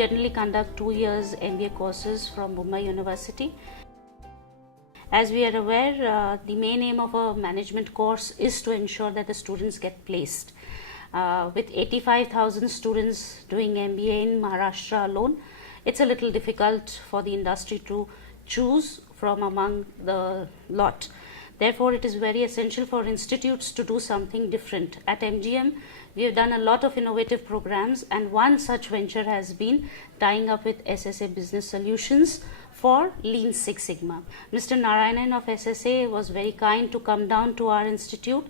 generally conduct 2 years MBA courses from Mumbai University. As we are aware, the main aim of a management course is to ensure that the students get placed. With 85,000 students doing MBA in Maharashtra alone, it's a little difficult for the industry to choose from among the lot. Therefore, it is very essential for institutes to do something different. At MGM, we have done a lot of innovative programs, and one such venture has been tying up with SSA Business Solutions for Lean Six Sigma. Mr. Narayanan of SSA was very kind to come down to our institute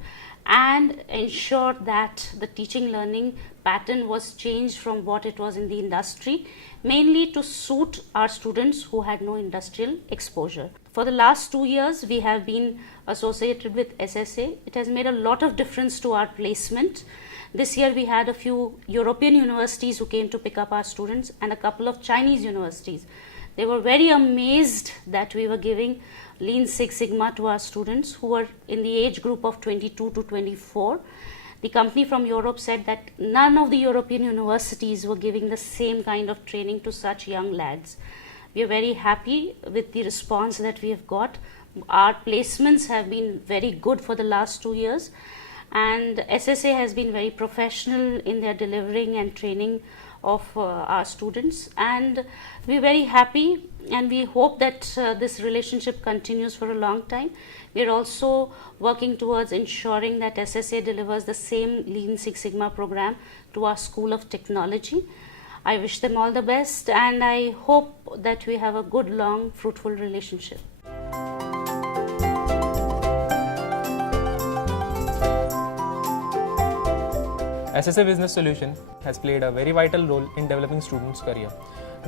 and ensure that the teaching learning pattern was changed from what it was in the industry, mainly to suit our students who had no industrial exposure. For the last 2 years, we have been associated with SSA. It has made a lot of difference to our placement. This year we had a few European universities who came to pick up our students and a couple of Chinese universities. They were very amazed that we were giving Lean Six Sigma to our students who were in the age group of 22 to 24. The company from Europe said that none of the European universities were giving the same kind of training to such young lads. We are very happy with the response that we have got. Our placements have been very good for the last 2 years, and SSA has been very professional in their delivering and training of our students, and we are very happy, and we hope that this relationship continues for a long time. We are also working towards ensuring that SSA delivers the same Lean Six Sigma program to our School of Technology. I wish them all the best, and I hope that we have a good, long, fruitful relationship. SSA Business Solution has played a very vital role in developing students' career.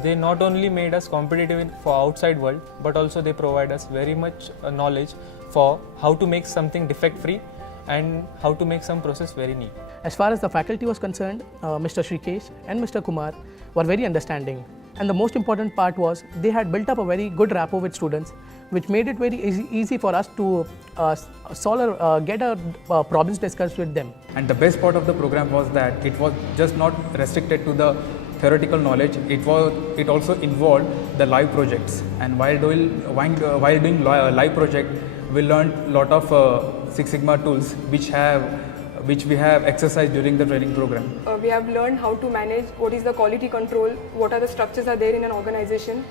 They not only made us competitive for outside world, but also they provide us very much knowledge for how to make something defect-free and how to make some process very neat. As far as the faculty was concerned, Mr. Shrikesh and Mr. Kumar were very understanding. And the most important part was they had built up a very good rapport with students, which made it very easy for us to get our problems discussed with them. And the best part of the program was that it was just not restricted to the theoretical knowledge, it also involved the live projects. And while doing live project, we learned a lot of Six Sigma tools which we have exercised during the training program. We have learned how to manage what is the quality control, what are the structures are there in an organization,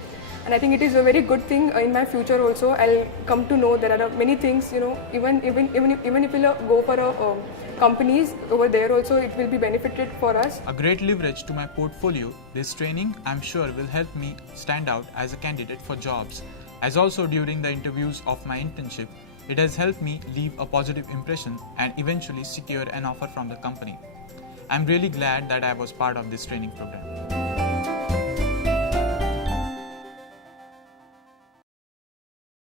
and I think it is a very good thing. In my future also, I'll come to know there are many things, even if we'll go for companies over there also, it will be benefited for us. A great leverage to my portfolio, this training I'm sure will help me stand out as a candidate for jobs, as also during the interviews of my internship. It has helped me leave a positive impression and eventually secure an offer from the company. I'm really glad that I was part of this training program.